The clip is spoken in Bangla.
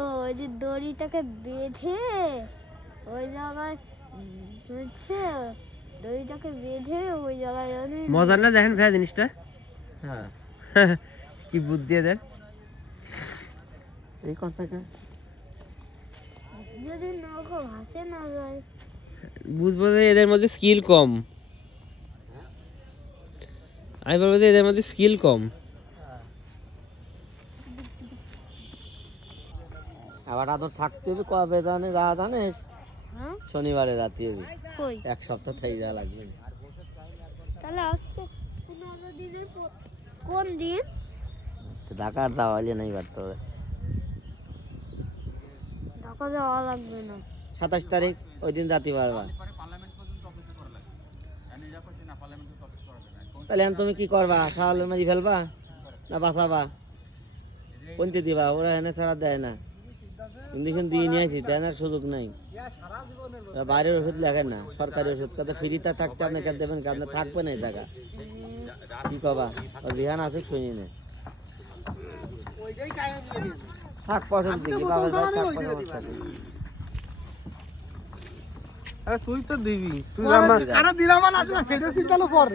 ও ওই যে দড়িটাকে বেঁধে ওই জায়গায় বুঝছে, দড়িটাকে বেঁধে ওই জায়গায় মজার না দেখেন ভাই জিনিসটা। হ্যাঁ কি বুদ্ধি এদের। এই কথাটা যদি নৌকো ভাসে না যায়, বুঝবো যে এদের মধ্যে স্কিল কম। আমি বলবো যে এদের মধ্যে স্কিল কম। আবার আদর থাকতে হবে কবে জানে রাত জানিস? শনিবারে রাতে হবে। কই এক সপ্তাহ থেকে যা লাগবে। তাহলে আজকে 15 দিনের কোন দিন? ঢাকার দাওয়ালে নাই বাড়তে হবে। ঢাকা যাওয়া লাগবে না। 27 তারিখ ওই দিন রাতে পারবা। তাহলে তুমি কি করবা? খাওয়ালের মাঝি ফেলবা না বাঁচাবা? কোনটি দিবা? ওরা এনে ছাড়া দেয় না। ইঞ্জেকশন দিয়ে নিয়েছি, দেয় না সুযোগ নাই। বাইরের ওষুধ লেখেন না, সরকারি ওষুধ কথা ফ্রিতে থাকতে আপনি কেন দেবেন? আপনার থাকবে না এই টাকা। কি কবা? বিহান আসুক শুনি না। থাক পছন্দ দিবি তুই তো দিবি, তুই আমার কারা দিলাম না, তুই ফেটে দিতে পড়।